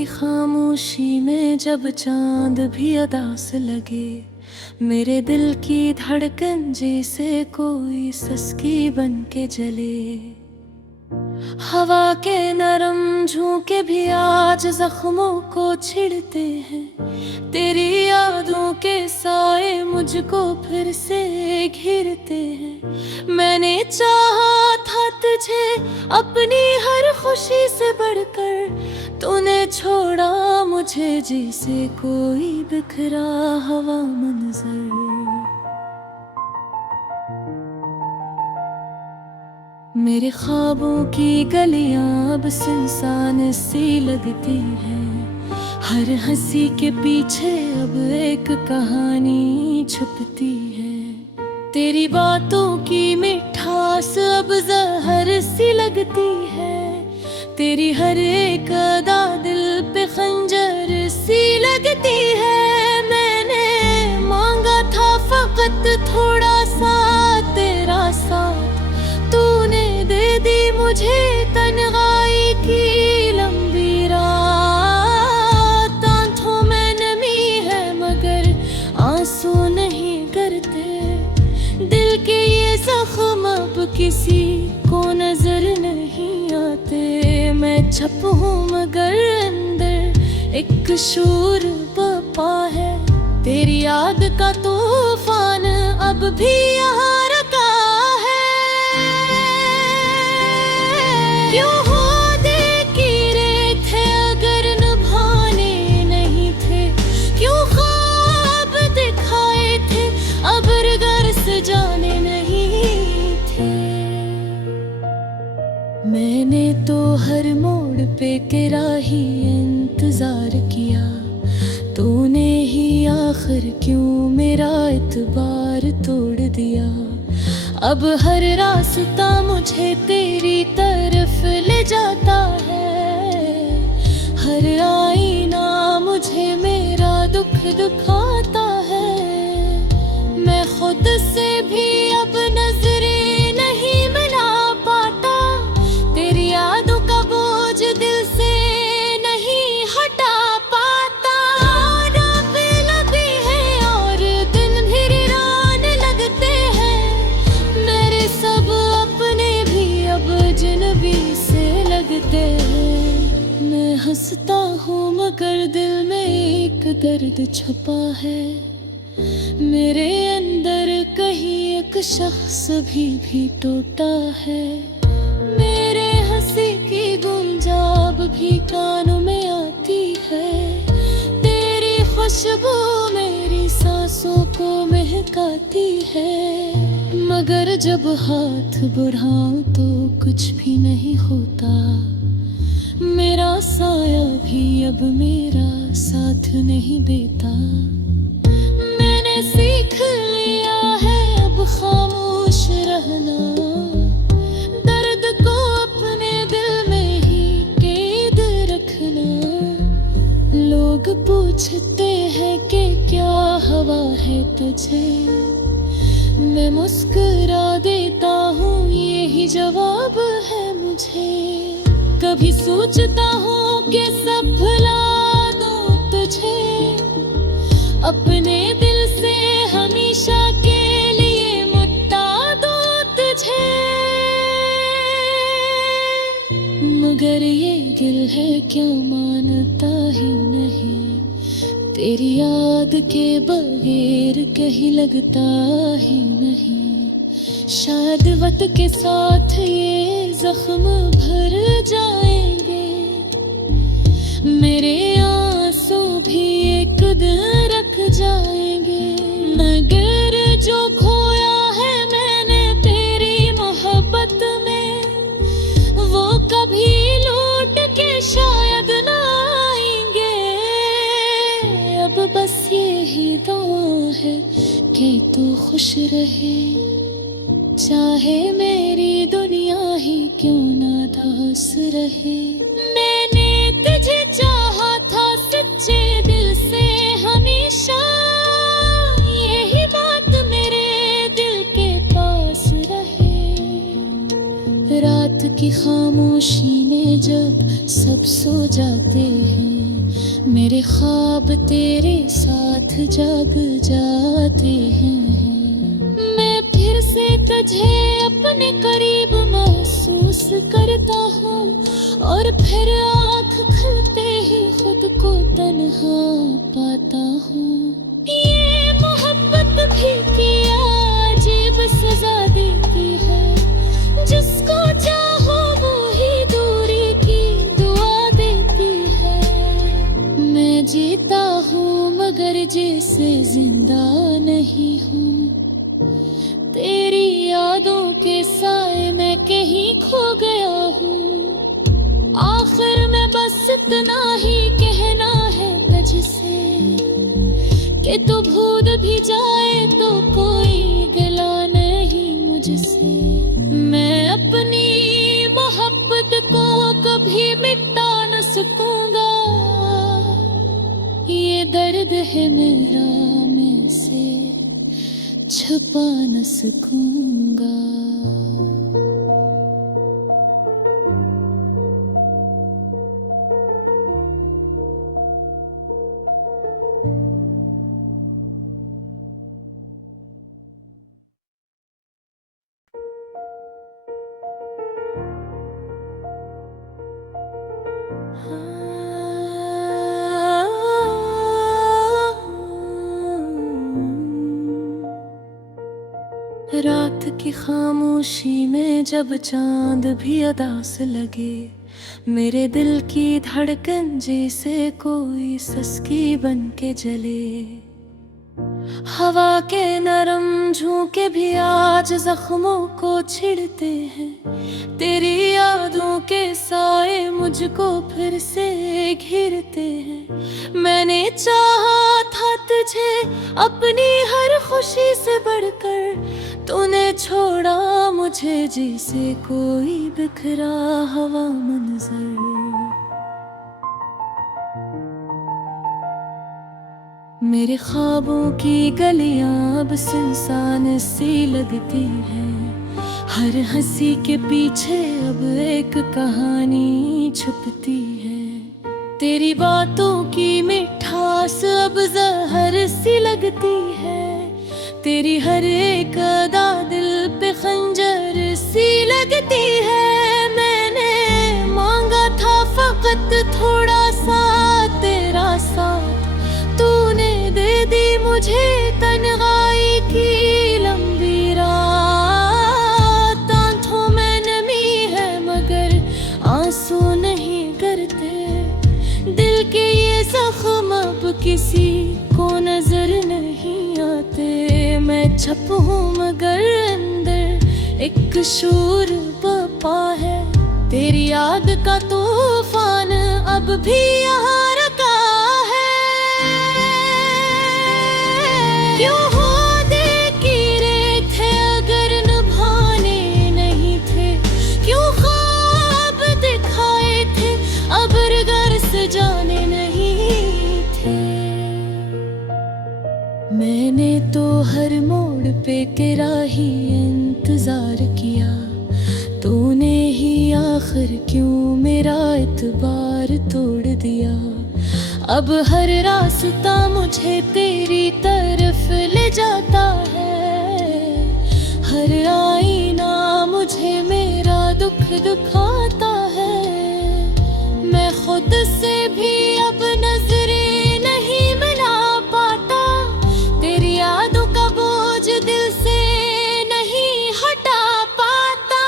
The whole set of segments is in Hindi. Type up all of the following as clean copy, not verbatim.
की खामोशी में जब चांद भी अदास लगे, मेरे दिल की धड़कन जैसे कोई सस्की बन के जले। हवा के नरम झोंके भी आज जख्मों को छिड़ते हैं, तेरी यादों के साए मुझको फिर से घिरते हैं। मैंने चाहा था तुझे अपनी हर खुशी से बढ़कर, तूने छोड़ा मुझे जैसे कोई बिखरा हवा मंजर। मेरे ख्वाबों की गलियां अब सुनसान सी लगती हैं, हर हंसी के पीछे अब एक कहानी छुपती है। तेरी बातों की मिठास अब जहर सी लगती है, तेरी हर एक अदा दिल पे खंजर सी लगती है। मैंने मांगा था फकत थोड़ा सा तेरा साथ, तूने दे दी मुझे तन्हाई की लंबी रात। आंखों में नमी है मगर आंसू नहीं करते, दिल के ये जख्म अब किसी को नजर नहीं आते। मैं छप हूँ मगर अंदर एक शूर बपा है, तेरी याद का तूफान अब भी यहाँ रखा है। क्यों वादे कीरे थे अगर निभाने नहीं थे, क्यों ख्वाब दिखाए थे अब घर से जाने नहीं थे। मैंने तो हर मोड़ पे तेरा ही इंतजार किया, तूने ही आखिर क्यों मेरा इत्बार तोड़ दिया। अब हर रास्ता मुझे तेरी तरफ ले जाता है, हर आईना मुझे मेरा दुख दिखाता है। मैं खुद से भी अब नजरें नहीं मिला पाता, तेरी यादों का बोझ दिल से नहीं हटा पाता। रात लगी है और दिन भी वीरान लगते हैं, मेरे सब अपने भी अब अजनबी से लगते हैं। मैं हंसता हूँ मगर दिल में एक दर्द छुपा है, मेरे अंदर कहीं एक शख्स भी टूटा है। मेरे हंसी की गुंजाब भी कानों में आती है, तेरी खुशबू मेरी सांसों को महकाती है। मगर जब हाथ बढ़ाऊं तो कुछ भी नहीं होता, मेरा साया भी अब मेरा साथ नहीं देता। मैंने सीख लिया है अब खामोश रहना, दर्द को अपने दिल में ही कैद रखना। लोग पूछते हैं कि क्या हवा है तुझे, मैं मुस्कुरा देता हूँ यही जवाब है मुझे। कभी सोचता हूँ कि सब भुला दूँ तुझे, अपने दिल से हमेशा के लिए मिटा दूँ तुझे। मगर ये दिल है क्या मानता ही नहीं, तेरी याद के बगैर कहीं लगता ही नहीं। शायद वक्त के साथ ये जख्म भर जाएंगे, मेरे आंसू भी एक दिन रख जाएंगे। मगर जो खोया है मैंने तेरी मोहब्बत में, वो कभी लौट के शायद ना आएंगे। अब बस यही दुआ है कि तू खुश रहे, चाहे मेरी दुनिया ही क्यों ना दास रहे। मैंने तुझे चाहा था सच्चे दिल से हमेशा, यही बात मेरे दिल के पास रहे। रात की खामोशी में जब सब सो जाते हैं, मेरे ख्वाब तेरे साथ जग जाते हैं। मैं फिर से तुझे अपने करीब महसूस करता हूँ और फिर आँख खुलते ही खुद को तन्हा पाता हूँ। ये मोहब्बत भी किया अजीब सजा देती है, जिसको चाहो वो ही दूरी की दुआ देती है। मैं जीता हूँ मगर जैसे जिंदा नहीं हूँ, तेरी यादों के साए में कहीं खो गया हूँ। आखिर में बस इतना ही कहना है तुझसे कि तू भूल भी जाए तो कोई गिला नहीं मुझसे। मैं अपनी मोहब्बत को कभी मिटा न सकूंगा, ये दर्द है मेरा मैं से छुपा न सकूंगा। रात की खामोशी में जब चांद भी अदास लगे, मेरे दिल की धड़कन जैसे कोई सस्की बन के जले। हवा के नरम झोंके भी आज जख्मों को छिड़ते हैं, तेरी यादों के साए मुझको फिर से घिरते हैं। मैंने चाहा था तुझे अपनी हर खुशी से बढ़कर, तूने छोड़ा मुझे जैसे कोई बिखरा हवा मंजर। मेरे ख्वाबों की गलियां अब सुनसान सी लगती हैं, हर हंसी के पीछे अब एक कहानी छुपती है। तेरी बातों की मिठास अब जहर सी लगती है, तेरी हर एक अदा दिल पे खंजर सी लगती है। मैंने मांगा था फकत थोड़ा सा तेरा साथ, तूने दे दी मुझे तन्हाई की लंबी रात। आंखों में नमी है मगर आंसू नहीं करते, दिल के ये जख्म अब किसी को नजर नहीं आते। मैं चुप हूँ मगर अंदर एक शूर बपा है, तेरी याद का तूफान अब भी यहाँ रखा है। क्यों वादे कीरे थे अगर निभाने नहीं थे, क्यों ख्वाब दिखाए थे अब घर से जाने नहीं थे। मैंने तो हर मोड़ पे तेरा ही इंतजार किया, तूने ही आखिर क्यों मेरा एतबार तोड़ दिया। अब हर रास्ता मुझे तेरी तरफ ले जाता है, हर आईना मुझे मेरा दुख दिखाता है। मैं खुद से भी अब नजरें नहीं मिला पाता, तेरी यादों का बोझ दिल से नहीं हटा पाता।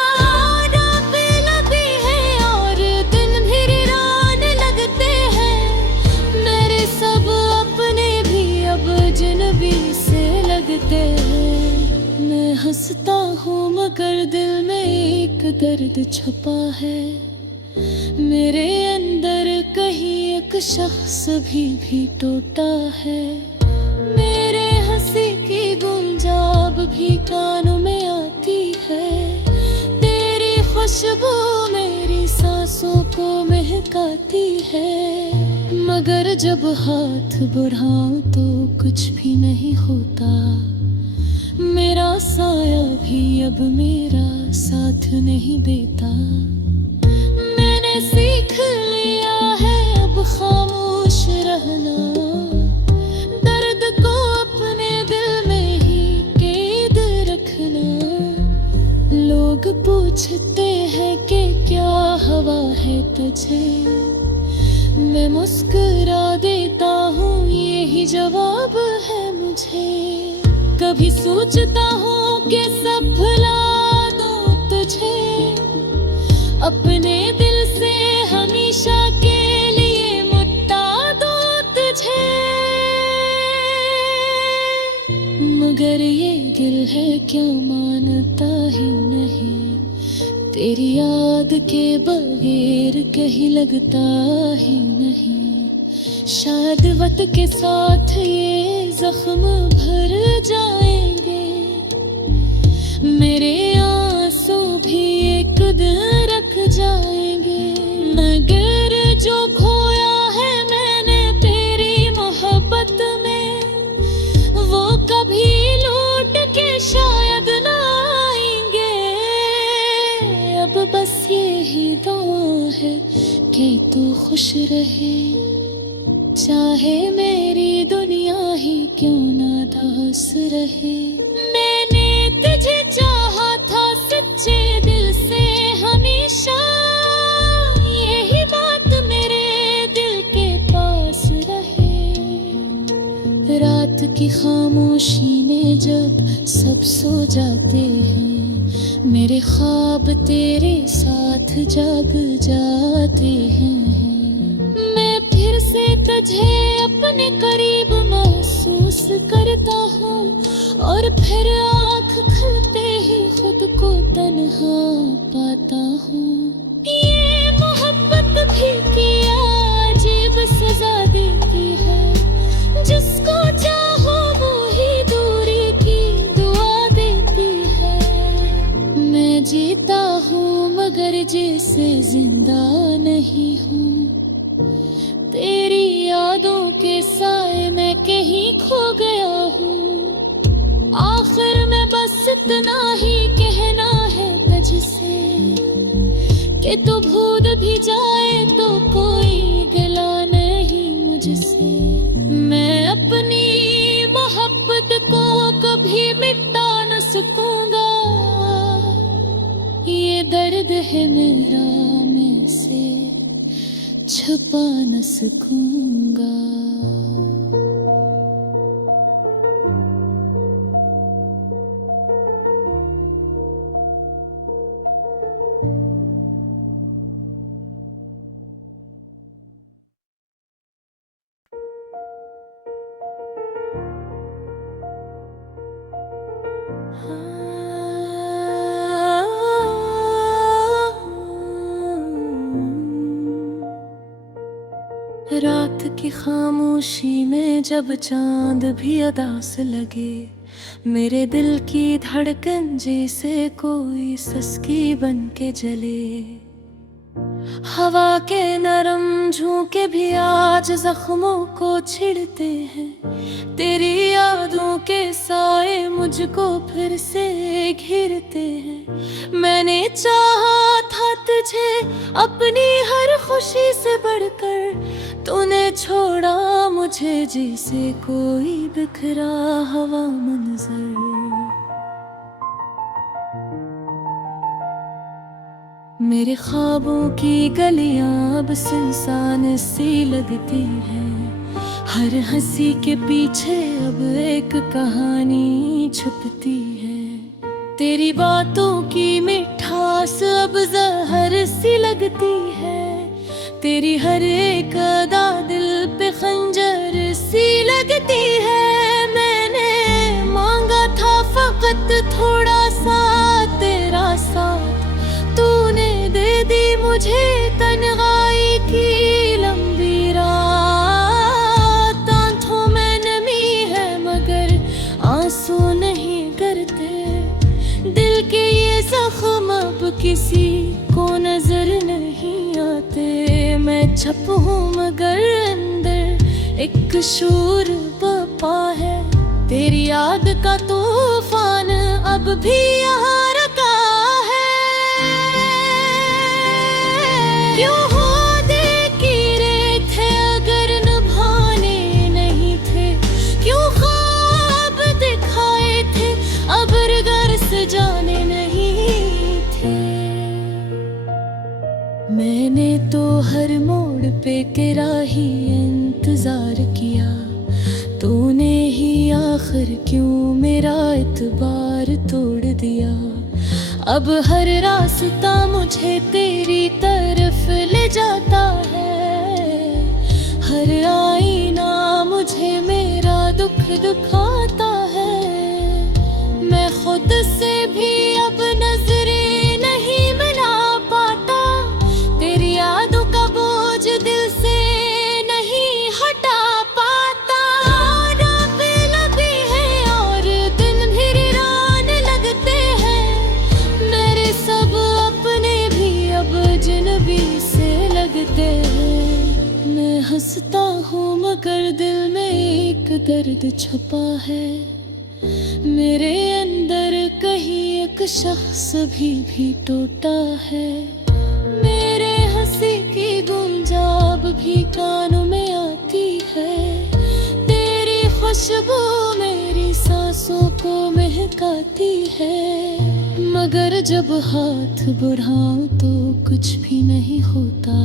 रात लगी है और दिन भी वीरान लगते हैं, मेरे सब अपने भी अब अजनबी से लगते हैं। मैं हंसता हूँ मगर दिल में एक दर्द छुपा है, मेरे अंदर कहीं एक शख्स भी टूटा है। मेरे हंसी की गुंजाब भी कानों में आती है, तेरी खुशबू मेरी सांसों को महकाती है। मगर जब हाथ बढ़ाऊं तो कुछ भी नहीं होता, मेरा साया भी अब मेरा साथ नहीं देता। मैंने सीख लिया है अब खामोश रहना, मुझे। मैं मुस्कुरा देता हूँ, यही जवाब है मुझे। कभी सोचता हूँ कि सब भुला दूँ तुझे, अपने दिल से हमेशा के लिए मिटा दूँ तुझे। मगर ये दिल है क्या मानता ही नहीं, तेरी याद के बगैर कहीं लगता ही नहीं। शायद वक्त के साथ ये जख्म भर जाएंगे, मेरे आंसू भी एक दिन रख जाएंगे। मगर जो खोया है मैंने तेरी मोहब्बत में, वो कभी लौट के शायद ना आएंगे। अब बस यही दुआ है कि तू खुश रहे, चाहे मेरी दुनिया ही क्यों ना दास रहे। मैंने तुझे चाहा था सच्चे दिल से हमेशा, यही बात मेरे दिल के पास रहे। रात की खामोशी में जब सब सो जाते हैं, मेरे ख्वाब तेरे साथ जाग जाते हैं। से तुझे अपने करीब महसूस करता हूँ, और फिर आँख खुलते ही खुद को तन्हा पाता हूँ। ये मोहब्बत भी क्या अजीब सजा देती है, जिसको चाहो वो ही दूरी की दुआ देती है। मैं जीता हूँ मगर जैसे जिंदा नहीं हूँ, तेरी यादों के साए में कहीं खो गया हूँ। आखिर में बस इतना ही कहना है तुझसे कि तू भूल भी जाए तो कोई गिला नहीं मुझसे। मैं अपनी मोहब्बत को कभी मिटा न सकूंगा, ये दर्द है मेरा मैं से छुपा न सकूंगा। रात की खामोशी में जब चांद भी अदास लगे, मेरे दिल की धड़कन जैसे कोई सस्की बन के जले। हवा के नरम झोंके भी आज जख्मों को छिड़ते हैं, तेरी यादों के साए मुझको फिर से घिरते हैं। मैंने चाहा था तुझे अपनी हर खुशी से बढ़कर, तूने छोड़ा मुझे जैसे कोई बिखरा हवा मंजर। मेरे ख्वाबों की गलियां अब सुनसान सी लगती हैं, हर हंसी के पीछे अब एक कहानी छुपती है। तेरी बातों की मिठास अब जहर सी लगती है, तेरी हर एक अदा दिल पे खंजर सी लगती है। मैंने मांगा था फकत थोड़ा सा तेरा साथ, तूने दे दी मुझे तन्हाई की लंबी रात। आंखों में नमी है मगर आंसू नहीं करते, दिल के ये जख्म अब किसी को नजर नहीं आते। मैं चुप हूँ मगर अंदर एक शूर बपा है, तेरी याद का तूफान अब भी यहाँ रखा है। क्यों वादे कीरे थे अगर निभाने नहीं थे, क्यों ख्वाब दिखाए थे अब घर से जाने नहीं थे। मैंने तो हर मोड़ पे तेरा ही इंतजार किया, तूने ही आखिर क्यों मेरा इत्बार तोड़ दिया। अब हर रास्ता मुझे तेरी तरफ ले जाता है, हर आईना मुझे मेरा दुख दिखाता है। मैं खुद से भी अब नजरें नहीं मिला पाता, तेरी यादों का बोझ दिल से नहीं हटा पाता। रातें लगी हैं और दिन भी वीरान लगते हैं, मेरे सब अपने भी अब अजनबी से लगते हैं। मैं हंसता हूँ मगर दिल में एक दर्द छुपा है, मेरे अंदर कहीं एक शख्स भी टूटा है। मेरे हंसी की गुंजाब भी कानों में आती है, तेरी खुशबू मेरी सांसों को महकाती है। मगर जब हाथ बढ़ाऊं तो कुछ भी नहीं होता,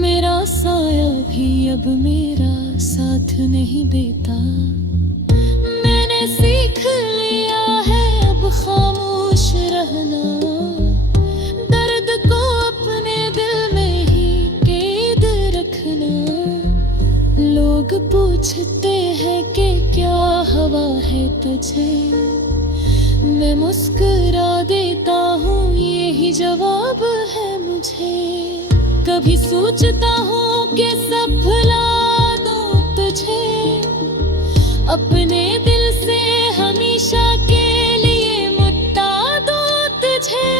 मेरा साया भी अब मेरा साथ नहीं देता। मैंने सीख लिया है अब खामोश रहना, दर्द को अपने दिल में ही कैद रखना। लोग पूछते हैं कि क्या हवा है तुझे, मैं मुस्कुरा देता हूँ यही जवाब है मुझे। कभी सोचता हूँ कि सब भुला दूँ तुझे, अपने दिल से हमेशा के लिए मिटा दूँ तुझे।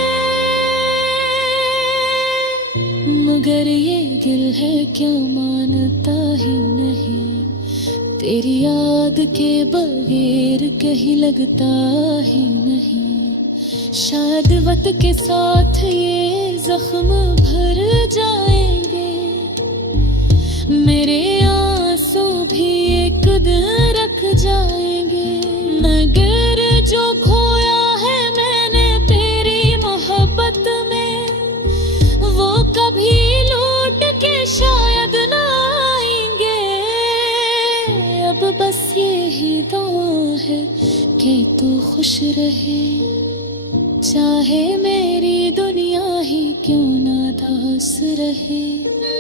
मगर ये दिल है क्या मानता ही नहीं, तेरी याद के बगैर कहीं लगता ही नहीं। शायद वक्त के साथ ये जख्म भर जाएंगे, मेरे आंसू भी एक दिन रख जाएंगे। मगर जो खोया है मैंने तेरी मोहब्बत में, वो कभी लौट के शायद ना आएंगे। अब बस यही दुआ है कि तू खुश रहे, चाहे मेरी दुनिया ही क्यों ना दास रहे।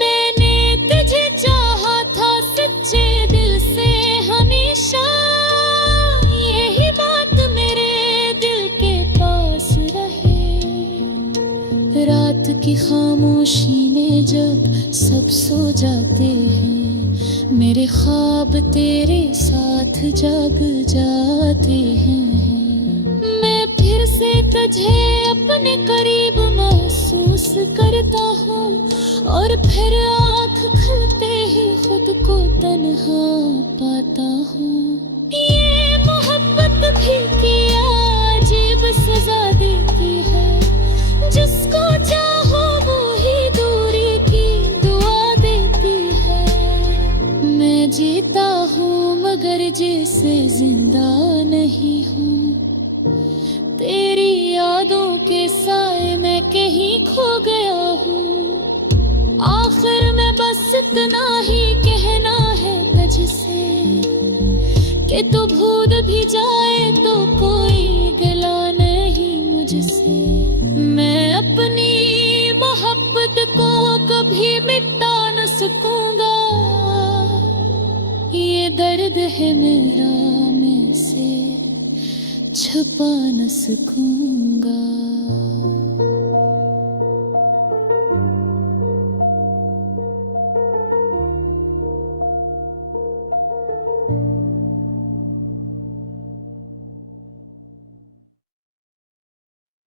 मैंने तुझे चाहा था सच्चे दिल से हमेशा, यही बात मेरे दिल के पास रहे। रात की खामोशी में जब सब सो जाते हैं, मेरे ख्वाब तेरे साथ जाग जाते हैं। से तुझे अपने करीब महसूस करता हूँ, और फिर आँख खुलते ही खुद को तन्हा पाता हूँ। ये मोहब्बत भी किया अजीब सजा देती है, जिसको चाहो वो ही दूरी की दुआ देती है। मैं जीता हूँ मगर जैसे जिंदा नहीं हूँ, तेरी यादों के साए में कहीं खो गया हूँ। आखिर में बस इतना ही कहना है तुझसे कि तू भूल भी जाए तो कोई गिला नहीं मुझसे। मैं अपनी मोहब्बत को कभी मिटा न सकूंगा, ये दर्द है मेरा मैं से छुपा न सकूंगा।